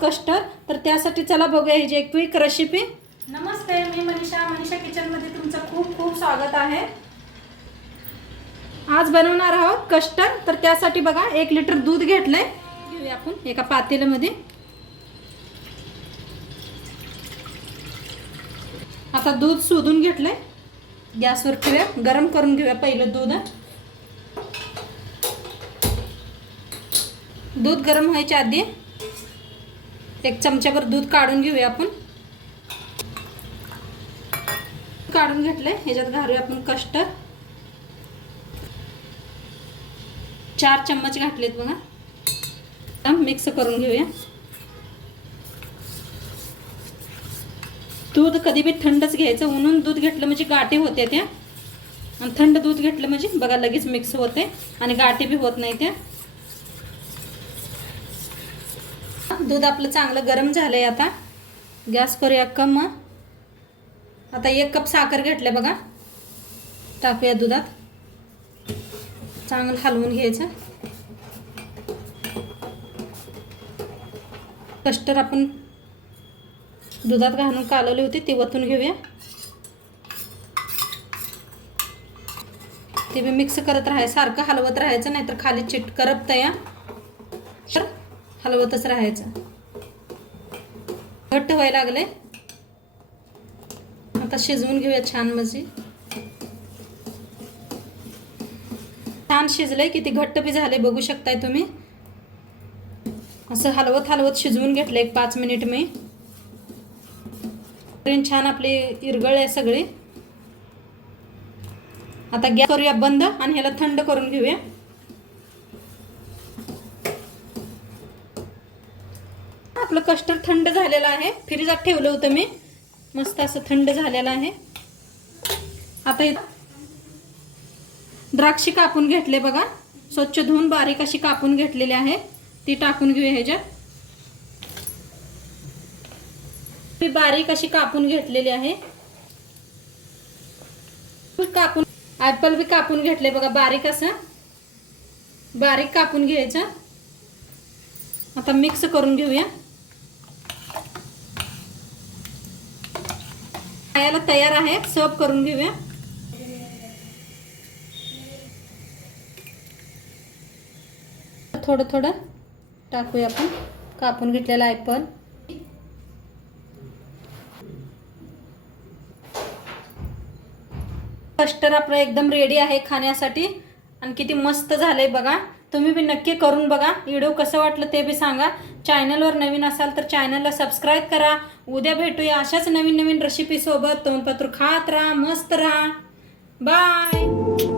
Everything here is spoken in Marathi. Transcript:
त्यासाठी चला बघूया ही जी एक क्विक रेसिपी नमस्ते मी मनीषा. मनीषा किचनमध्ये तुमचं खूप खूप स्वागत आहे. आज बनवणार आहोत कस्टर्ड तर त्यासाठी बघा एक लिटर दूध घेतलंय. घेऊया आपण एका पातेल्यामध्ये. आता दूध शोधून घेतलंय. गॅसवर ठेवूया गरम करून घेऊया पहिलं दूध. दूध गरम व्हायच्या आधी एक चमच्याभर दूध काढून घेऊया आपण. काढून घेतलंय. ह्याच्यात घालूया आपण कस्टर चार चम्मच घातलेत बघा. मिक्स करून घेऊया. दूध कधी बी थंडच घ्यायचं. उन्हून दूध घेतलं म्हणजे गाठी होते त्या. आणि थंड दूध घेतलं म्हणजे बघा लगेच मिक्स होते आणि गाठी बी होत नाही त्या. दूध आपलं चांगलं गरम झालं आहे आता. गॅस करूया कम. आता एक कप साखर घेतलं बघा. टाकूया दुधात. चांगलं हलवून घ्यायचं. कस्टर आपण दुधात घालून कालवली होती ती वतून घेऊया. ते बी मिक्स करत राहायचं सारखं हलवत राहायचं नाहीतर खाली चिट करपत या तर हलवतच राहायचं. घट्ट व्हायला लागले आता शिजवून घेऊया छान मजी. छान शिजलंय किती घट्ट बी झाले बघू शकताय तुम्ही. असं हलवत हलवत शिजवून घेतलं एक पाच मिनिट मी. छान आपली इरगळ आहे सगळी. आता गॅस करूया बंद आणि ह्याला थंड करून घेऊया. आपलं कस्टर्ड थंड झालेलं आहे. फ्रीजात ठेवलं होतं मी. मस्त असं थंड झालेलं आहे. आता द्राक्षी कापून घेतले बघा. स्वच्छ धुवून बारीक अशी कापून घेतलेली आहे. ती टाकून घेऊ ह्याच्यात. मी बारीक अशी कापून घेतलेली आहे. कापून ॲपल बी कापून घेतले बघा बारीक असं. बारीक कापून घ्यायचं. आता मिक्स करून घेऊया. खायला तयार आहे. सर्व करून घेऊया. थोडं थोडं टाकूया आपण. कापून घेतलेला ॲपल कस्टर आपलं एकदम रेडी आहे खाण्यासाठी. आणि किती मस्त झालंय बघा. तुम्ही बी नक्की करून बघा. व्हिडिओ कसं वाटलं ते बी सांगा. चॅनलवर नवीन असाल तर चॅनलला सबस्क्राईब करा. उद्या भेटूया अशाच नवीन नवीन रेसिपीसोबत तोंडपत्र खात राहा मस्त राहा. बाय